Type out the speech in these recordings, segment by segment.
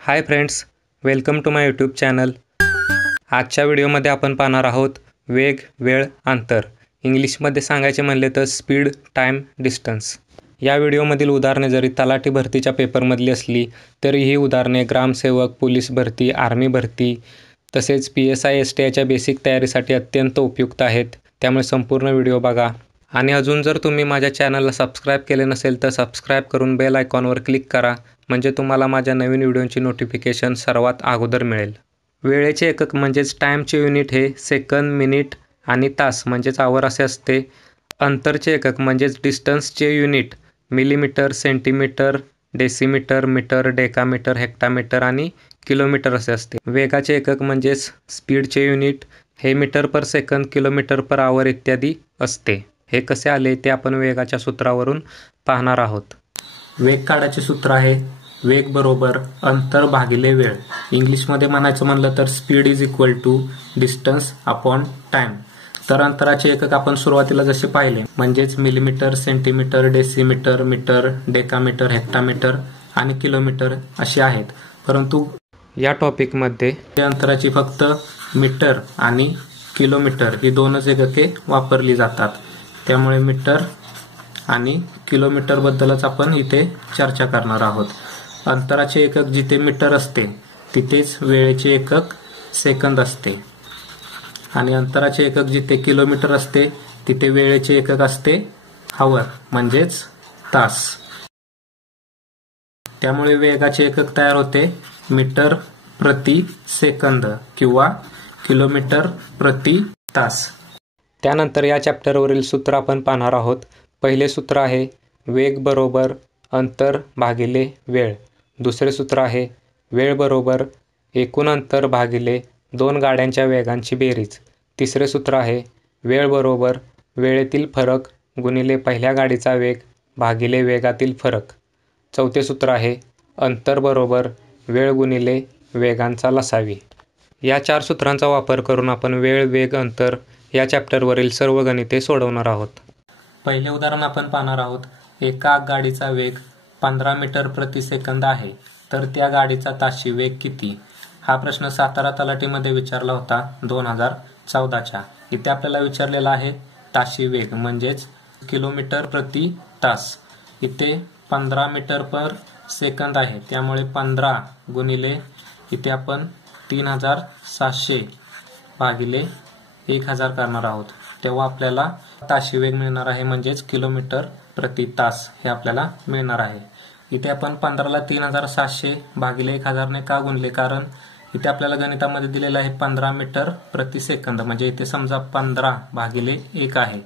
High friends, welcome to my YouTube channel. आजच्या व्हिडिओमध्ये आपण पाहणार आहोत वेग, वेळ, अंतर। इंग्लिशमध्ये सांगायचे म्हणले तर स्पीड, टाइम, डिस्टन्स। या व्हिडिओमधील उदाहरणे जरी तलाठी भरतीच्या पेपरमधली असली तरी ही उदाहरणे ग्रामसेवक, पोलीस भरती, आर्मी भरती तसेच PSI STIच्या बेसिक तयारीसाठी अत्यंत उपयुक्त आहेत। त्यामुळे संपूर्ण व्हिडिओ बघा। आणि अजून जर तुम्ही माझ्या चॅनलला सबस्क्राईब केले नसेल तर सबस्क्राईब करून बेल आयकॉनवर क्लिक करा, म्हणजे तुम्हाला माझ्या नवीन व्हिडिओची नोटिफिकेशन सर्वात अगोदर मिळेल। वेळेचे एकक म्हणजेच टाईमचे युनिट हे सेकंद, मिनिट आणि तास म्हणजेच आवर असे असते। अंतरचे एकक म्हणजेच डिस्टन्सचे unit millimetre, centimetre, decimetre, metre, decametre, hectometre आणि किलोमीटर असे असते। वेगाचे एकक म्हणजेच स्पीडचे युनिट हे metre per second, kilometre per hour इत्यादी असते। हे कसे आले ते आपण वेगाच्या सूत्रावरून पाहणार आहोत। वेग काढायचे सूत्र आहे वेग बरोबर अंतर भागिले वेळ। इंग्लिशमध्ये म्हणायचं म्हणलं तर speed is equal to distance upon time. तर अंतराचे एकक आपण सुरुवातीला जसे पाहिले म्हणजेच millimetre, centimetre, decimetre, metre, decametre, hectometre आणि किलोमीटर असे आहेत। परंतु या टॉपिकमध्ये अंतराची फक्त मीटर आणि किलोमीटर ही दोनच एकके वापरली जातात। त्यामुळे मीटर आणि किलोमीटर बद्दलच आपण इथे चर्चा करणार आहोत। अंतराचे एकक जिथे मीटर असते तिथेच वेळेचे एकक सेकंद असते आणि अंतराचे एकक जिथे किलोमीटर असते तिथे वेळेचे एकक असते हावर म्हणजेच तास। त्यामुळे वेगाचे एकक तयार होते मीटर प्रति सेकंद किंवा किलोमीटर प्रति तास। त्यानंतर या चॅप्टरवरील सूत्र आपण पाहणार आहोत। पहिले सूत्र आहे वेग बरोबर अंतर भागिले वेळ। दुसरे सूत्र आहे वेळ बरोबर एकूण अंतर भागिले दोन गाड्यांच्या वेगांची बेरीज। तिसरे सूत्र आहे वेळ बरोबर वेळेतील फरक गुणिले पहिल्या गाडीचा वेग भागिले वेगातील फरक। चौथे सूत्र आहे अंतर बरोबर वेळ गुणिले वेगांचा लसावी। या चार सूत्रांचा वापर करून आपण वेळ, वेग, अंतर या चॅप्टरवरील सर्व गणिते सोडवणार आहोत। पहिले उदाहरण आपण पाहणार आहोत। एका गाडीचा वेग 15 मीटर प्रति सेकंद आहे, तर त्या गाडीचा ताशी वेग किती? हा प्रश्न सातारा तलाठीमध्ये विचारला होता 2014च्या। इथे आपल्याला विचारलेला आहे ताशी वेग म्हणजेच किलोमीटर प्रति तास। इथे 15 मीटर पर सेकंद आहे, त्यामुळे 15 गुणिले इथे आपण 3700 भागिले 1000 करणार आहोत, तेव्हा आपल्याला ताशी वेग मिळणार आहे म्हणजेच किलोमीटर प्रति तास हे आपल्याला मिळणार आहे। इथे आपण 15ला 3700 भागिले 1000 ने का गुणले? कारण इथे आपल्याला गणितामध्ये दिलेलं आहे 15 मीटर प्रति सेकंद, म्हणजे इथे समजा 15 भागिले 1 आहे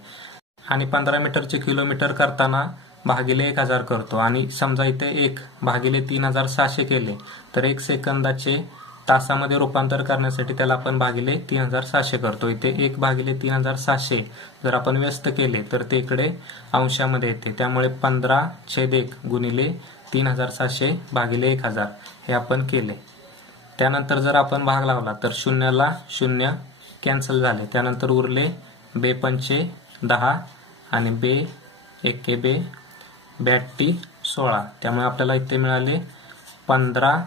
आणि 15 मीटरचे किलोमीटर करताना भागिले 1000 करतो आणि समजा इथे 1 भागिले 3700 केले तर 1 सेकंदाचे तासामध्ये रूपांतर करण्यासाठी त्याला आपण भागिले 3700 करतो। इथे 1 भागिले 3700 जर आपण व्यस्त केले तर ते इकडे अंशामध्ये येते, त्यामुळे 15/1 गुणिले 3700 भागिले 1000 हे आपण केले। त्यानंतर जर आपण भाग लावला तर 0ला 0 कॅन्सल झाले, त्यानंतर उरले 2×5 = 10 आणि 2×1 = 16। त्यामुळे आपल्याला इथे मिळाले 15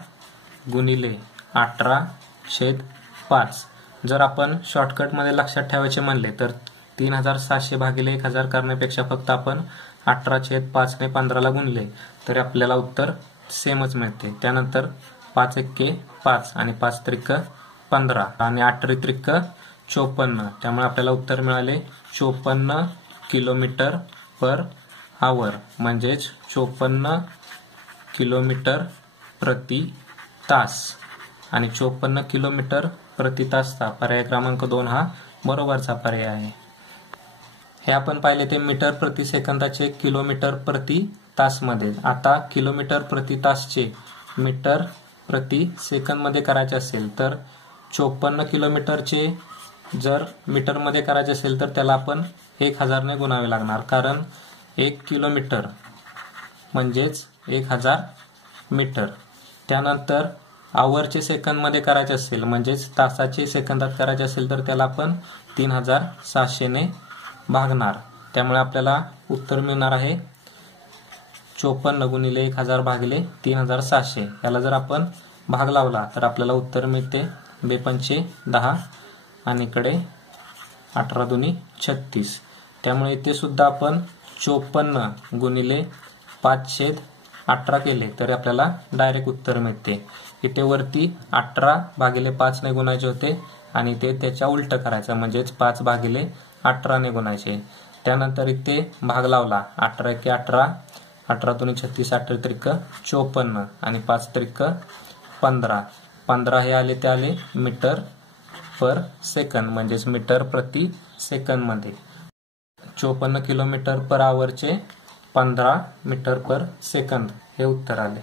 गुणिले 18/5। जर आपण शॉर्टकटमध्ये लक्षात ठेवायचे म्हणले तर 3700 भागिले 1000 करण्यापेक्षा फक्त आपण 18/5 ने 15ला गुणले तरी आपल्याला उत्तर सेमच मिळते। त्यानंतर 5×1 = 5 आणि 5×3 = 15 आणि 8×3 = 54। त्यामुळे आपल्याला उत्तर मिळाले 54 किलोमीटर पर आवर म्हणजेच 54 किलोमीटर प्रति तास आणि 54 किलोमीटर प्रति तासचा पर्याय क्रमांक 2 हा बरोबरचा पर्याय आहे। हे आपण पाहिले ते मीटर प्रति सेकंदाचे किलोमीटर प्रति तास मध्ये। आता किलोमीटर प्रति तासचे मीटर प्रति सेकंद मध्ये करायचे असेल तर 54 किलोमीटरचे जर मीटर मध्ये करायचे असेल तर त्याला आपण 1000 ने गुणावे लागणार, कारण 1 किलोमीटर म्हणजेच 1000 मीटर। त्यानंतर आवरचे सेकंद मध्ये करायचे असेल म्हणजेच तासाचे सेकंदात करायचे असेल तर त्याला आपण 3700 ने भागणार, त्यामुळे आपल्याला उत्तर मिळणार आहे 54 गुणिले 1000 भागिले 3700। याला जर आपण भाग लावला तर आपल्याला उत्तर मिळते 2×5 = 10 आणि इकडे 18 × 2 = 36. त्यामुळे इथे सुद्धा आपण 54 × 5/18 केले तरी आपल्याला डायरेक्ट उत्तर मिळते. इथे वरती 18/5 ने गुणायचे होते आणि ते त्याच्या उलट करायचं म्हणजेच 5/18 ने गुणायचे. त्यानंतर इथे भाग लावला 18 × 18, 18 × 2 = 36, 18 × 3 = 54 आणि 5 × 3 = 15. 15 हे आले ते आले मीटर पर सेकंद म्हणजेच मीटर प्रति सेकंद मध्ये. 54 किलोमीटर पर आवरचे 15 मीटर पर सेकंद हे उत्तर आले.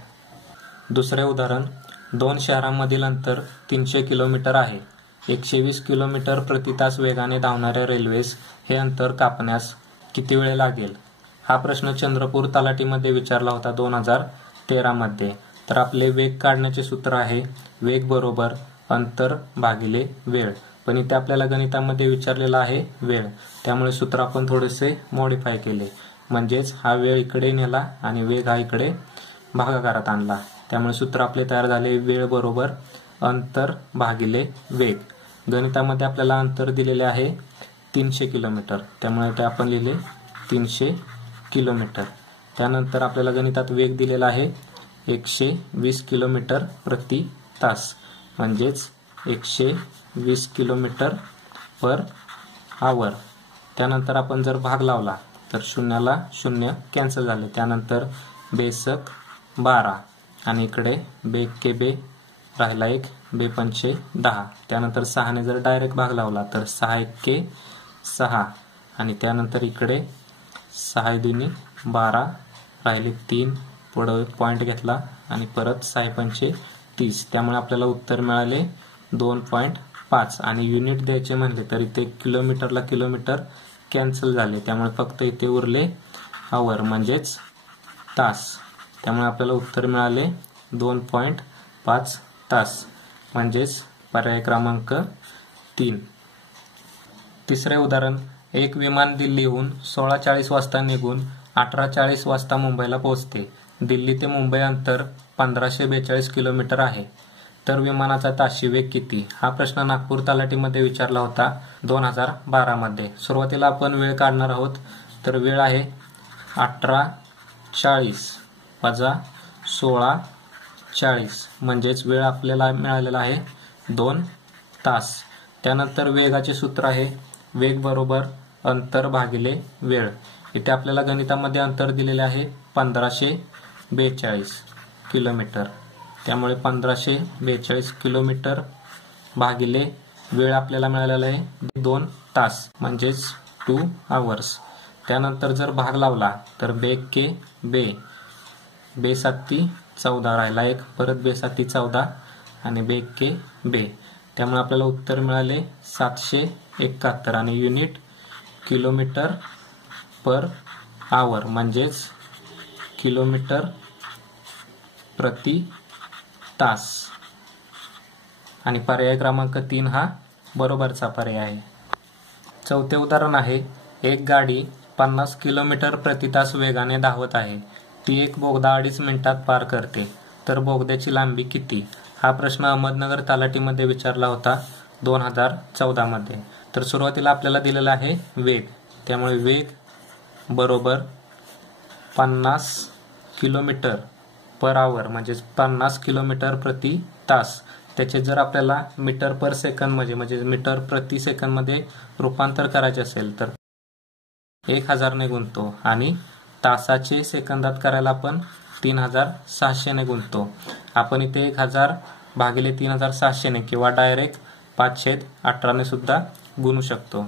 दुसरे उदाहरण, 2 शहरांमधील अंतर 300 किलोमीटर आहे. 120 किलोमीटर प्रति तास वेगाने धावणाऱ्या रेल्वेस हे अंतर कापण्यास किती वेळ लागेल? हा प्रश्न चंद्रपूर तलाठीमध्ये विचारला होता 2013 मध्ये. तर आपले वेग काढण्याचे सूत्र आहे वेग बरोबर अंतर भागिले वेळ. पण इथे आपल्याला गणितामध्ये विचारलेला आहे वेळ, त्यामुळे सूत्र आपण थोडेसे मॉडिफाय केले. म्हणजेच हा वेळ इकडे नेला आणि वेग हा इकडे भागाकारात आणला. त्यामुळे सूत्र आपले तयार झाले वेळ बरोबर अंतर भागिले वेग. गणितामध्ये आपल्याला अंतर दिलेले आहे 300 किलोमीटर, त्यामुळे ते आपण लिहिले 300 किलोमीटर. त्यानंतर आपल्याला गणितात वेग दिलेला आहे 120 किलोमीटर प्रति तास म्हणजेच 120 किलोमीटर पर आवर. त्यानंतर आपण जर भाग लावला तर 0 0 कॅन्सल झाले. त्यानंतर बेसक 12 आणि इकडे बेक के राहिला 1, 2×5 = 10. त्यानंतर 6 ने जर डायरेक्ट भाग लावला तर 6 × 1 = 6 आणि त्यानंतर इकडे 6 × 2 = 12 राहिले 3, पुढे पॉईंट घेतला आणि परत 6 × 5 = 30. त्यामुळे आपल्याला उत्तर मिळाले 2.5 आणि युनिट द्यायचे म्हणले तर इथे किलोमीटरला किलोमीटर कॅन्सल झाले, त्यामुळे फक्त इथे उरले आवर म्हणजेच तास. त्यामुळे आपल्याला उत्तर मिळाले 2.5 तास म्हणजेच पर्याय क्रमांक 3. तिसरे उदाहरण, एक विमान दिल्लीहून 16:40 वाजता निघून 18:40 वाजता मुंबईला पोहोचते. दिल्ली ते मुंबई अंतर 1542 किलोमीटर आहे. तर विमानाचा ताशी वेग किती? हा प्रश्न नागपूर तलाठीमध्ये विचारला होता 2012 मध्ये. सुरुवातीला आपण वेळ काढणार आहोत. तर वेळ आहे 18:40 - 16:40 म्हणजेच वेळ आपल्याला मिळालेला आहे 2 तास. त्यानंतर वेगाचे सूत्र आहे वेग बरोबर अंतर भागिले वेळ. इथे आपल्याला गणितामध्ये अंतर दिलेले आहे 1542 किलोमीटर, त्यामुळे 1542 किलोमीटर भागिले वेळ आपल्याला मिळालेला आहे 2 तास म्हणजेच 2 आवर्स. त्यानंतर जर भाग लावला तर बेक के बे 7 = 14 राहिला 1, परत बे 7 = 14 आणि बेक के बे. त्यामुळे आपल्याला उत्तर मिळाले 771 आणि युनिट किलोमीटर पर आवर म्हणजेच किलोमीटर प्रति तास. आणि पर्याय क्रमांक 3 हा बरोबरचा पर्याय आहे. चौथे उदाहरण आहे, एक गाडी 50 किलोमीटर प्रति तास वेगाने धावत आहे. ती एक बोगदा 2.5 मिनिटात पार करते. तर बोगद्याची लांबी किती? हा प्रश्न अहमदनगर तलाठीमध्ये विचारला होता 2014 मध्ये. तर सुरुवातीला आपल्याला दिलेला आहे वेग, त्यामुळे वेग बरोबर 50 किलोमीटर पर आवर म्हणजेच 50 किलोमीटर प्रति तास. त्याचे जर आपल्याला मीटर पर सेकंद म्हणजे मीटर प्रति सेकंद मध्ये रूपांतर करायचे असेल तर 1000 ने गुणतो आणि तासाचे सेकंदात करायला आपण 3600 ने गुणतो. आपण इथे 1000 भागिले 3600 ने किंवा डायरेक्ट 5/18 ने सुद्धा गुणू शकतो.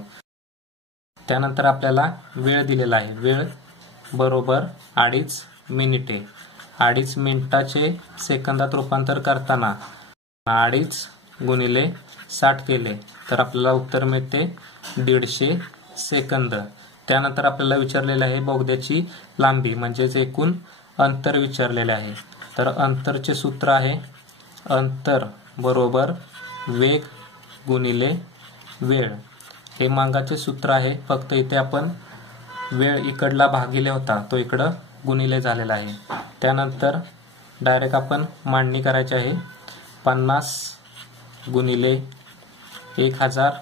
त्यानंतर आपल्याला वेळ दिलेला आहे. वेळ बरोबर 2.5 मिनिटे. 2.5 मिनिटाचे सेकंदात रूपांतर करताना 2.5 × 60 केले तर आपल्याला उत्तर मिळते 150 सेकंद. त्यानंतर आपल्याला विचारलेले आहे बोगद्याची लांबी म्हणजेच एकूण अंतर विचारलेले आहे. तर अंतरचे सूत्र आहे अंतर बरोबर वेग गुणिले वेळ. हे मांगाचे सूत्र आहे, फक्त इथे आपण वेळ इकडला भागिले होता तो इकडं गुणिले झालेला आहे. त्यानंतर डायरेक्ट आपण मांडणी करायची आहे. 50 गुणिले 1000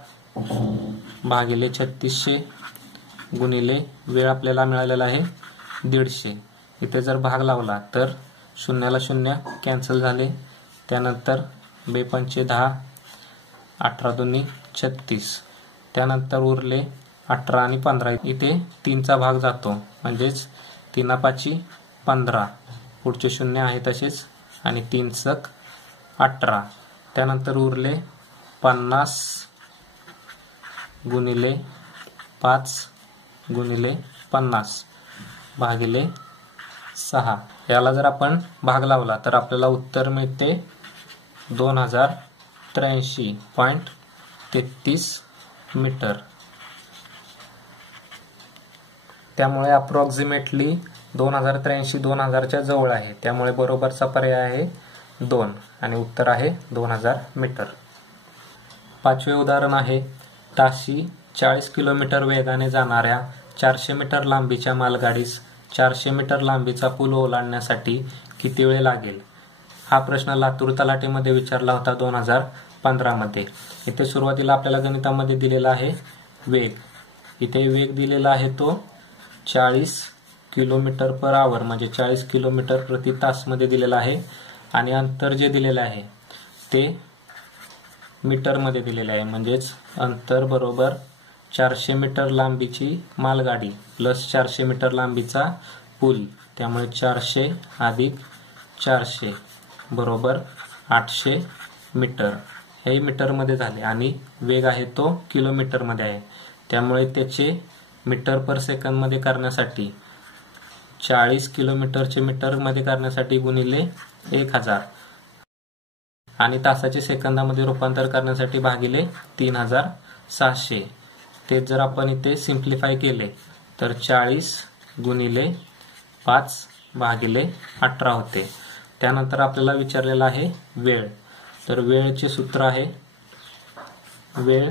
भागिले 3600 गुणिले वेळ आपल्याला मिळालेला आहे 150. इथे जर भाग लावला तर शून्याला शून्य कॅन्सल झाले. त्यानंतर 2×5 = 10, 18 × 2 = 36. त्यानंतर उरले 18 आणि 15. इथे 3चा भाग जातो म्हणजेच 3×5 = 15. पुढचे शून्य आहे तसेच आणि 3×1 = 18. त्यानंतर उरले 50 गुणिले 5 गुणिले 50 भागिले 6. याला जर आपण भाग लावला तर आपल्याला उत्तर मिळते 2083.33 मीटर. त्यामुळे अप्रॉक्सिमेटली 2083 2000च्या जवळ आहे. त्यामुळे बरोबरचा पर्याय आहे 2 आणि उत्तर आहे 2000 मीटर. 5वे उदाहरण आहे ताशी 40 किलोमीटर वेगाने जाणाऱ्या 400 मीटर लांबीच्या मालगाडीस 400 मीटर लांबीचा पूल ओलांडण्यासाठी किती वेळ लागेल? हा प्रश्न लातूर तलाठीमध्ये विचारला होता 2015 मध्ये. इथे सुरुवातीला आपल्याला गणितामध्ये दिलेला आहे वेग. इथे वेग दिलेला आहे तो 40 किलोमीटर पर आवर म्हणजे 40 किलोमीटर प्रति तास मध्ये दिलेला आहे आणि अंतर जे दिलेलं आहे ते मीटर मध्ये दिलेले आहे. म्हणजेच अंतर बरोबर 400 मीटर लांबीची मालगाडी प्लस 400 मीटर लांबीचा पूल. त्यामुळे 400 अधिक 400 बरोबर 800 मीटर. हे मीटर मध्ये झाले आणि वेग आहे तो किलोमीटर मध्ये आहे. त्यामुळे त्याचे मीटर पर सेकंद मध्ये करण्यासाठी 40 किलोमीटरचे मीटर मध्ये करण्यासाठी गुणिले 1000 आणि तासाचे सेकंदामध्ये रूपांतर करण्यासाठी भागिले 3600. ते जर आपण इथे सिम्प्लिफाय केले तर 40 गुणिले 5 भागिले 18 होते. त्यानंतर आपल्याला विचारलेला आहे वेळ. तर वेळचे सूत्र आहे वेळ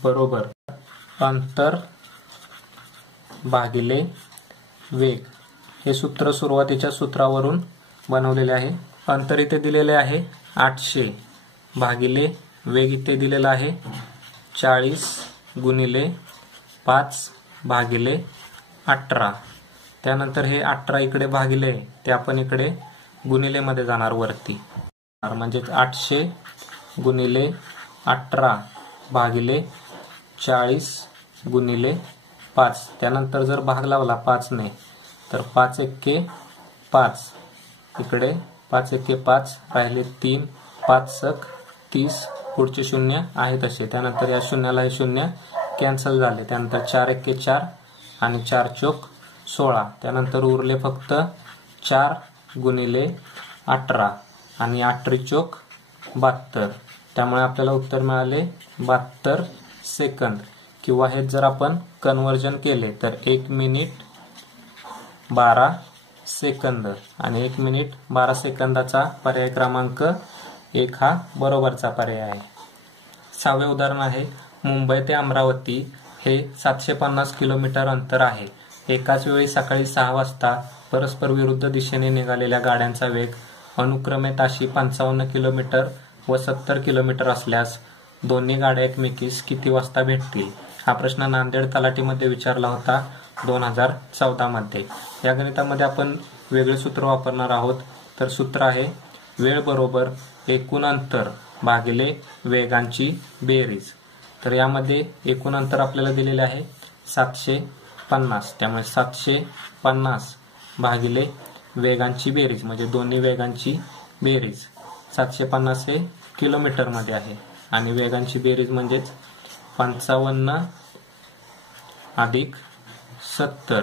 बरोबर अंतर भागिले वेग. हे सूत्र सुरुवातीच्या सूत्रावरून बनवलेले आहे. अंतर इथे दिलेले आहे 800 भागिले वेग इथे दिलेला आहे 40 गुणिले 5 भागिले 18. त्यानंतर हे 18 इकडे भागिले ते आपण इकडे गुणिले मध्ये जाणार वरती. म्हणजे 800 गुणिले 18 भागिले 40 गुणिले 5. त्यानंतर जर भाग लावला 5 ने तर 5 एक्के 5 इकडे 5 एक्के 5 राहिले 3 5 × 30. पुढचे शून्य आहे तसे. त्यानंतर या शून्याला हे शून्य कॅन्सल झाले. त्यानंतर 4 एक्के 4 आणि 4 चोक 16. त्यानंतर उरले फक्त 4 गुणिले 18 आणि 8 चोक 72. त्यामुळे आपल्याला उत्तर मिळाले 72 सेकंद. किंवा हे जर आपण कन्वर्जन केले तर 1 मिनिट 12 सेकंद आणि 1 मिनिट 12 सेकंदाचा पर्याय क्रमांक 1 हा बरोबरचा पर्याय आहे. 6वे उदाहरण आहे मुंबई ते अमरावती हे 750 किलोमीटर अंतर आहे. एकाच वेळी सकाळी 6 वाजता परस्पर विरुद्ध दिशेने निघालेल्या गाड्यांचा वेग अनुक्रमे ताशी 55 किलोमीटर व 70 किलोमीटर असल्यास दोन्ही गाड्या एकमेकीस किती वाजता भेटतील? हा प्रश्न नांदेड तलाठीमध्ये विचारला होता 2014 मध्ये. या गणितामध्ये आपण वेगळे सूत्र वापरणार आहोत. तर सूत्र आहे वेळ बरोबर एकूण अंतर भागिले वेगांची बेरीज. तर यामध्ये एकूण अंतर आपल्याला दिलेले आहे 750. त्यामुळे 750 भागिले वेगांची बेरीज म्हणजे दोन्ही वेगांची बेरीज. 750 हे किलोमीटर मध्ये आहे आणि वेगांची बेरीज म्हणजेच 55 अधिक 70.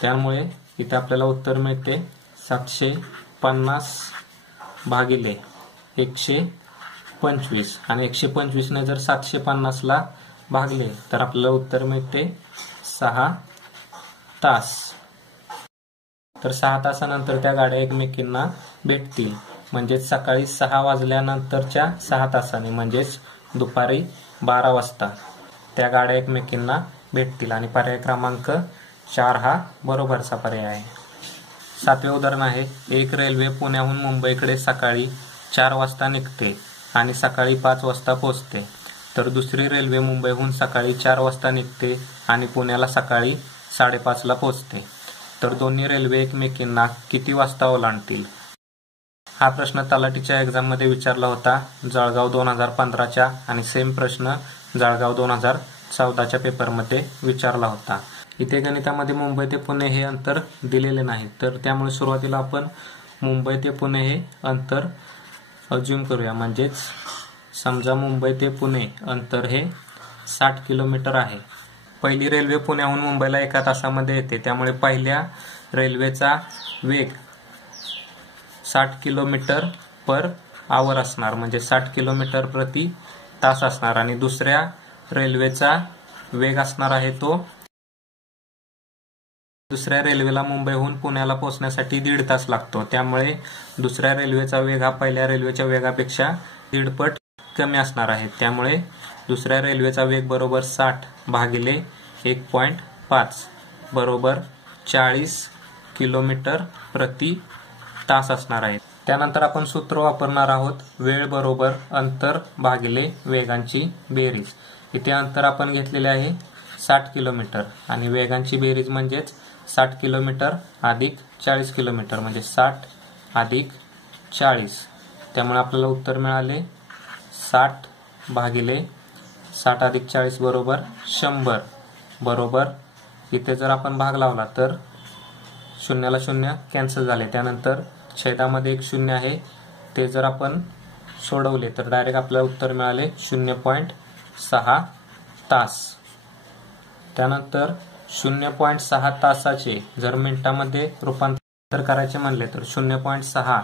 त्यामुळे इथे आपल्याला उत्तर मिळते 750 भागिले 125 आणि 125 ने जर 750 ला भागले तर आपल्याला उत्तर मिळते 6 तास. तर 6 तासानंतर त्या गाड्या एकमेकींना भेटतील. म्हणजेच सकाळी 6 वाजल्यानंतरच्या 6 तासांनी म्हणजेच दुपारी 12 वाजता त्या गाड्या एकमेकींना भेटतील आणि पर्याय क्रमांक 4 हा बरोबरचा पर्याय आहे. 7वे उदाहरण आहे एक रेल्वे पुण्याहून मुंबईकडे सकाळी 4 वाजता निघते आणि सकाळी 5 वाजता पोहोचते, तर दुसरी रेल्वे मुंबईहून सकाळी 4 वाजता निघते आणि पुण्याला सकाळी 5:30ला पोहोचते, तर दोन्ही रेल्वे एकमेकींना किती वाजता ओलांडतील? हा प्रश्न तलाठीच्या एक्झाममध्ये विचारला होता जळगाव 2015च्या, आणि सेम प्रश्न जळगाव 2014च्या पेपरमध्ये विचारला होता. इथे गणितामध्ये मुंबई ते पुणे हे अंतर दिलेले नाही, तर त्यामुळे सुरुवातीला आपण मुंबई ते पुणे हे अंतर अज्यूम करूया. म्हणजेच समजा मुंबई ते पुणे अंतर हे 60 किलोमीटर आहे. पहिली रेल्वे पुण्याहून मुंबईला 1 तासामध्ये येते, त्यामुळे पहिल्या रेल्वेचा वेग 60 किलोमीटर पर आवर असणार, म्हणजे 60 किलोमीटर प्रति तास असणार. आणि दुसऱ्या रेल्वेचा वेग असणार आहे तो, दुसऱ्या रेल्वेला मुंबईहून पुण्याला पोहोचण्यासाठी 1.5 तास लागतो, त्यामुळे दुसऱ्या रेल्वेचा वेग हा पहिल्या रेल्वेच्या वेगापेक्षा 1.5 पट कमी असणार आहे. त्यामुळे दुसऱ्या रेल्वेचा वेग बरोबर 60 भागिले 1.5 बरोबर 40 किलोमीटर प्रति तास असणार आहे. त्यानंतर आपण सूत्र वापरणार आहोत वेळ बरोबर अंतर भागिले वेगांची बेरीज. इथे अंतर आपण घेतलेले आहे 60 किलोमीटर आणि वेगांची बेरीज म्हणजेच 60 किलोमीटर अधिक 40 किलोमीटर, म्हणजे 60 अधिक 40. त्यामुळे आपल्याला उत्तर मिळाले 60 भागिले 60 अधिक 40 बरोबर 100 बरोबर. इथे जर आपण भाग लावला तर शून्याला शून्य कॅन्सल झाले. त्यानंतर छेदामध्ये एक शून्य आहे, ते जर आपण सोडवले तर डायरेक्ट आपल्याला उत्तर मिळाले 0.6 तास. त्यानंतर 0.6 तासाचे जर मिनिटामध्ये रूपांतर करायचे म्हणले तर 0.6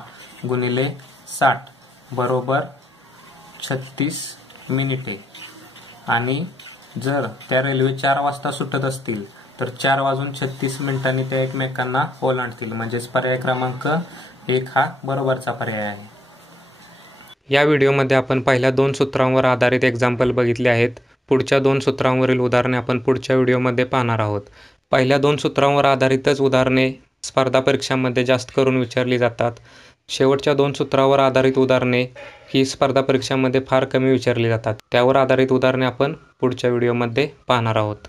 गुणिले 60 बरोबर 36 मिनिटे. आणि जर त्या रेल्वे 4 वाजता सुटत असतील तर 4 वाजून 36 मिनिटांनी त्या एकमेकांना ओलांडतील, म्हणजेच पर्याय क्रमांक 1 हा बरोबरचा पर्याय आहे. या व्हिडिओमध्ये आपण पहिल्या 2 सूत्रांवर आधारित एक्झाम्पल बघितले आहेत. पुढच्या 2 सूत्रांवरील उदाहरणे आपण पुढच्या व्हिडिओमध्ये पाहणार आहोत. पहिल्या 2 सूत्रांवर आधारितच उदाहरणे स्पर्धा परीक्षांमध्ये जास्त करून विचारली जातात. शेवटच्या 2 सूत्रावर आधारित उदाहरणे ही स्पर्धा परीक्षांमध्ये फार कमी विचारली जातात. त्यावर आधारित उदाहरणे आपण पुढच्या व्हिडिओमध्ये पाहणार आहोत.